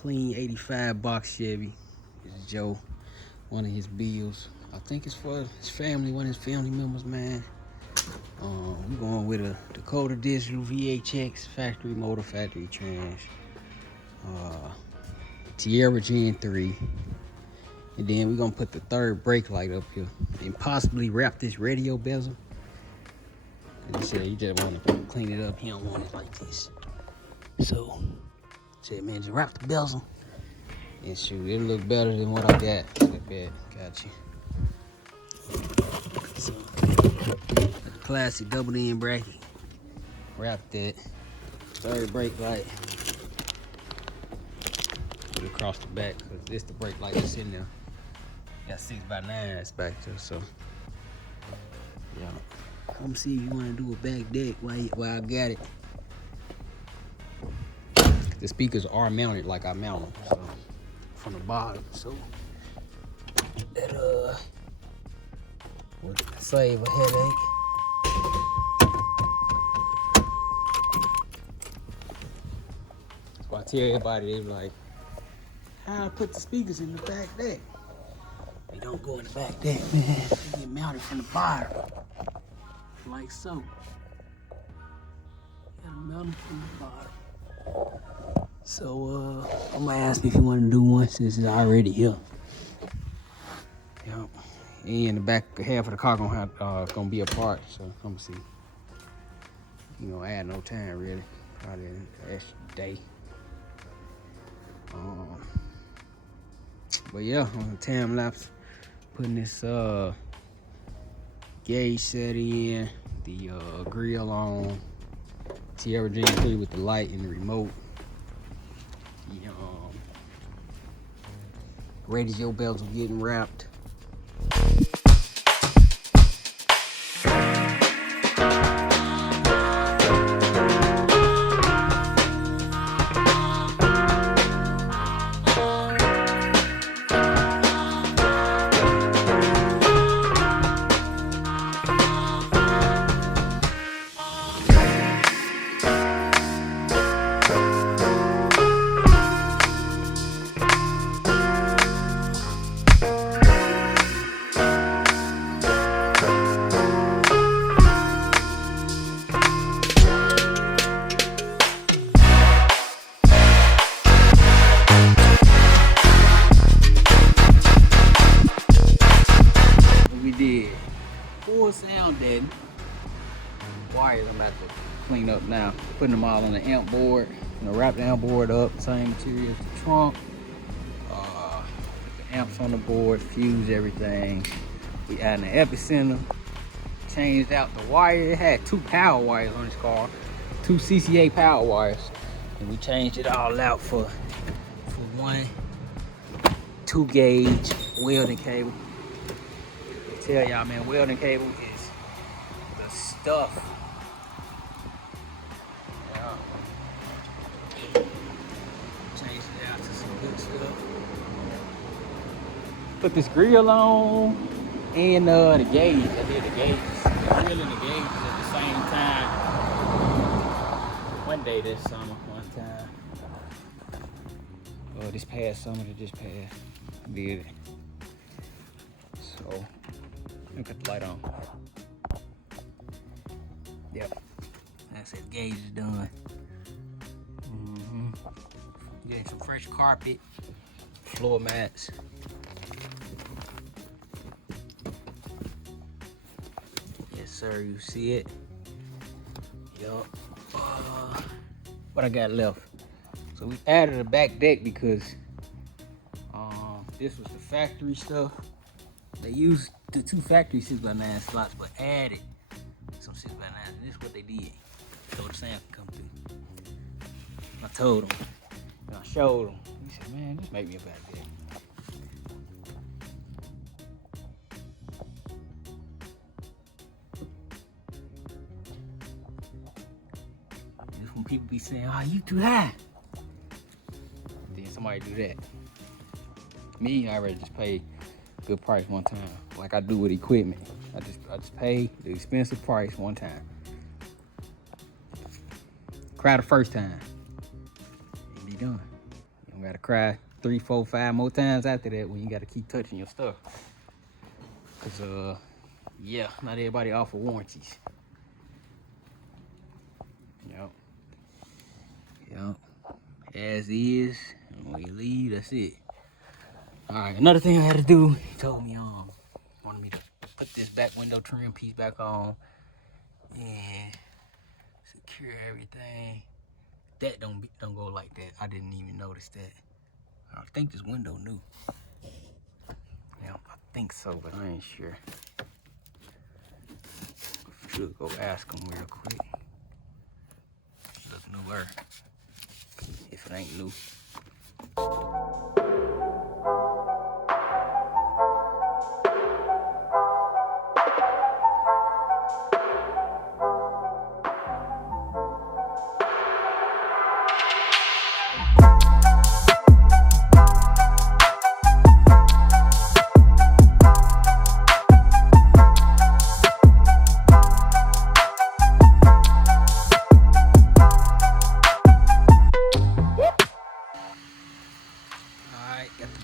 clean 85 box Chevy. This is Joe, one of his bills. I think it's for his family, one of his family members, man. We're going with a DAKOTA digital VHX factory motor, factory trans. TIARRA Gen 3. And then we're gonna put the third brake light up here and possibly wrap this radio bezel. And he said he just want to clean it up. He don't want it like this. So, said, man, just wrap the bezel. And shoot, it'll look better than what I got. Look at, got you. So, the classic double end bracket. Wrap that. Third brake light. Put it across the back, because this the brake light that's in there. Got 6x9s back there, so. Yeah. Come see if you want to do a back deck while I got it. The speakers are mounted like I mount them, so from the bottom, so that would save a headache. So I tell everybody, they're like, how I put the speakers in the back deck? They don't go in the back deck, man. They get mounted from the bottom, like so. You gotta mount them from the bottom. So, I'm gonna ask me if you want to do one since it's already here. Yep. And the back half of the car gonna be apart, so I'm gonna see. You know, add no time really. Probably an extra day. But yeah, on the time lapse, putting this gauge set in, the grill on, TIARRA Gen 3 with the light and the remote. The radio bezel getting wrapped. Full sound dead. Wires I'm about to clean up now. Putting them all on the amp board. I'm gonna wrap the amp board up, same material as the trunk. Put the amps on the board, fuse everything. We added the epicenter. Changed out the wire. It had 2 power wires on this car. 2 CCA power wires. And we changed it all out for one 2 gauge welding cable. Tell y'all, man, welding cable is the stuff. Yeah. Change it out to some good stuff. Put this grill on and the gauge. I did the gauges, the grill and the gauges at the same time. One day this summer, one time. This past summer that just passed, I did it. So. Look at the light on. Yep. That's it. Gauge is done. Getting some fresh carpet, floor mats. Yes, sir. You see it. Yup. What I got left? So we added a back deck because this was the factory stuff. They used the 2 factory 6x9 slots, but added some 6x9s, and this is what they did. So the sound can come through. I told him, and I showed him. He said, man, just make me a back deck. Just when people be saying, oh, you too high. Then somebody do that. Me, I already just paid good price one time, like I do with equipment. I just pay the expensive price one time. Cry the first time, and be done. You don't gotta cry 3, 4, 5 more times after that when you gotta keep touching your stuff. Cause yeah, not everybody offer warranties. Yep. As is, and when you leave, that's it. All right, another thing I had to do, he told me wanted me to put this back window trim piece back on and secure everything. That don't go like that. I didn't even notice that. I think this window new. Yeah, I think so, but I ain't sure. Should go ask him real quick. Look newer, if it ain't new.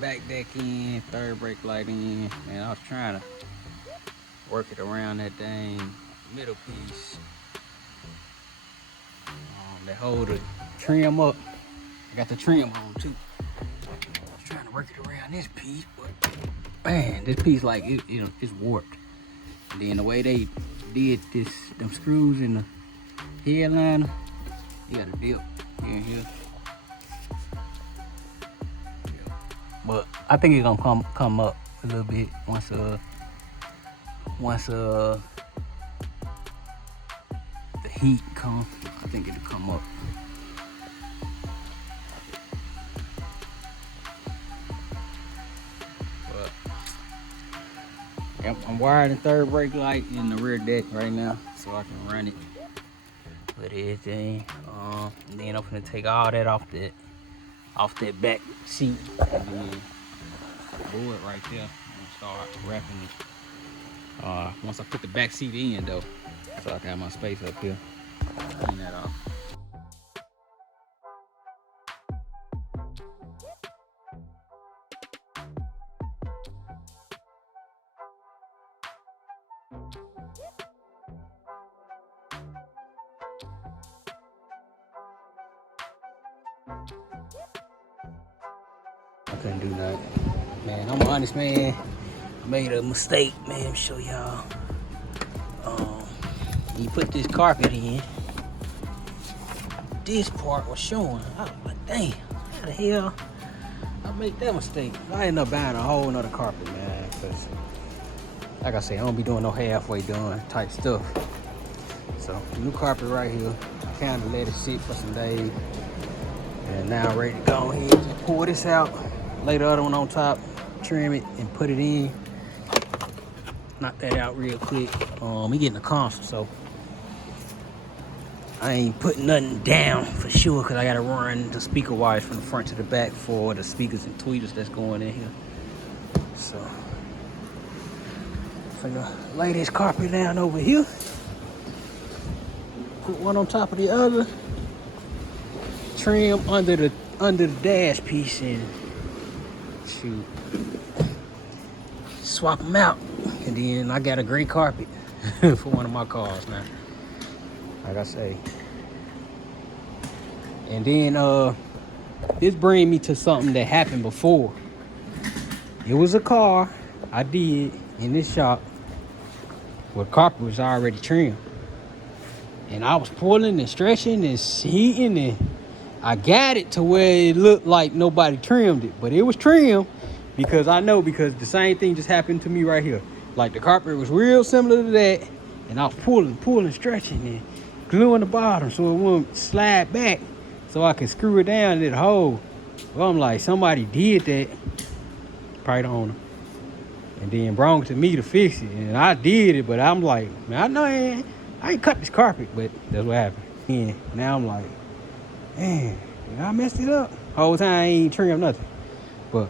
Back deck in, third brake light in. Man, I was trying to work it around that dang middle piece that hold the trim up. I got the trim on too. I was trying to work it around this piece, but man, this piece like it's warped. And then the way they did this, them screws in the headliner, you got a dip here and here. But I think it's gonna come up a little bit once the heat comes. I think it'll come up. But yep, I'm wiring the third brake light in the rear deck right now, so I can run it with everything. And then I'm gonna take all that off that back seat, and then the board right there, and start wrapping it. Once I put the back seat in though, so I can have my space up here. Clean that off. I couldn't do that. Man, I'm an honest man. I made a mistake, man. Let me show y'all. You put this carpet in. This part was showing. I was like, damn, how the hell I made that mistake? I ended up buying a whole nother carpet, man. Cause like I said, I don't be doing no halfway done type stuff. So new carpet right here. I kind of let it sit for some days. And now I'm ready to go ahead and pour this out. Lay the other one on top, trim it, and put it in. Knock that out real quick. We getting a console, so I ain't putting nothing down for sure, because I got to run the speaker wires from the front to the back for the speakers and tweeters that's going in here. So I'm gonna lay this carpet down over here. Put one on top of the other. Trim under the dash piece and shoot, swap them out. And then I got a gray carpet for one of my cars now, like I say. And then this brings me to something that happened before. It was a car I did in this shop where carpet was already trimmed, and I was pulling and stretching and heating, and I got it to where it looked like nobody trimmed it, but it was trimmed, because the same thing just happened to me right here. Like the carpet was real similar to that, and I was pulling, stretching, and gluing the bottom so it wouldn't slide back, so I could screw it down in the hole. Well, I'm like, somebody did that, probably the owner, and then brought it to me to fix it, and I did it, but I'm like, man, I know I ain't cut this carpet, but that's what happened. And now I'm like, man, I messed it up. Whole time I ain't trimmed nothing. But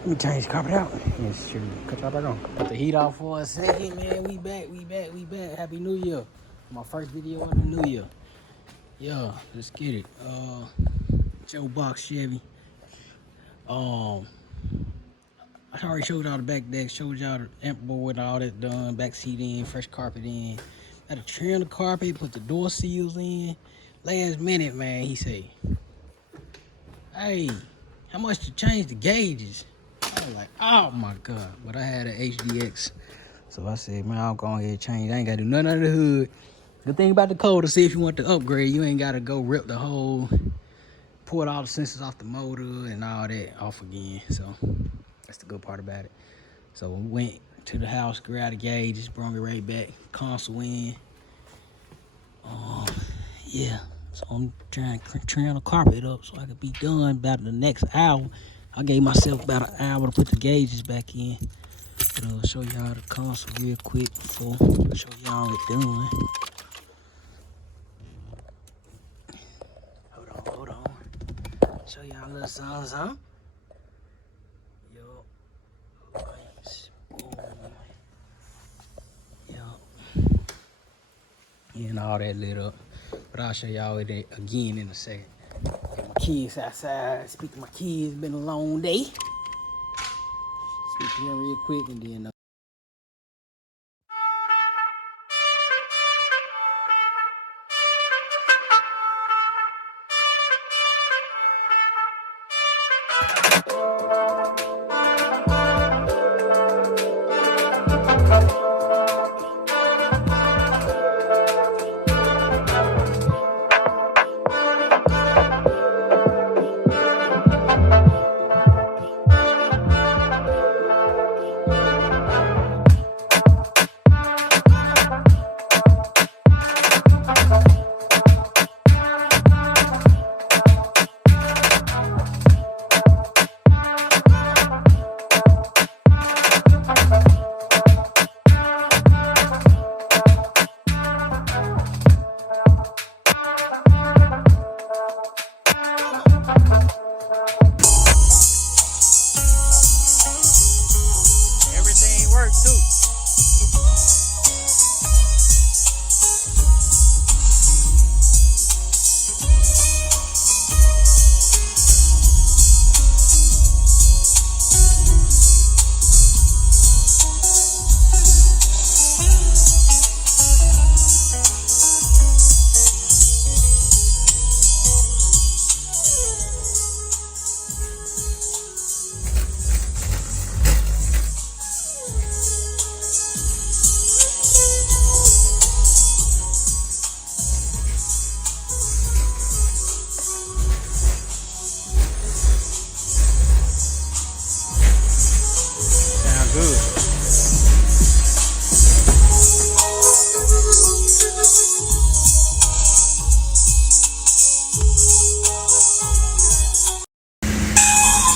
let me change the carpet out and sure, cut y'all back on. Put the heat off for a second, man. We back. Happy New Year. My first video of the New Year. Yeah, let's get it. Joe Box Chevy. I already showed y'all the back deck, showed y'all the amp board, all that done, back seat in, fresh carpet in. Had to trim the carpet, put the door seals in. Last minute, man, he say, hey, how much to change the gauges? I was like, oh my God. But I had an HDX. So I said, man, I'll go ahead and change. I ain't got to do nothing under the hood. The thing about Dakota, see if you want to upgrade, you ain't got to go rip the whole, pull all the sensors off the motor and all that off again. So that's the good part about it. So we went to the house, grabbed the gauges, brought it right back, console in. Yeah, so I'm trying to trim the carpet up so I could be done about the next hour. I gave myself about an hour to put the gauges back in. But I'll show y'all the console real quick before I show y'all it done. Hold on. Show y'all a little something. And all that lit up, but I'll show y'all it again in a second. Got my kids outside. Speak to my kids. Been a long day. Speak to them real quick and then.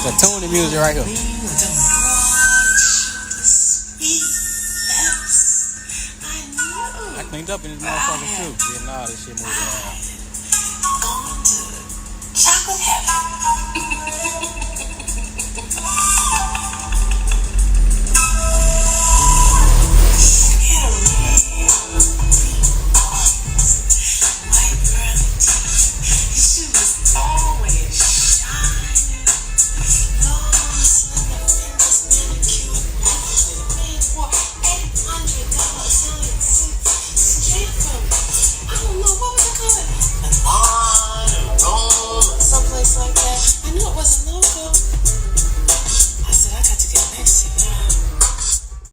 The tuning music right here. I cleaned up in this motherfucker too. Getting all this shit moving around. Chocolate heaven.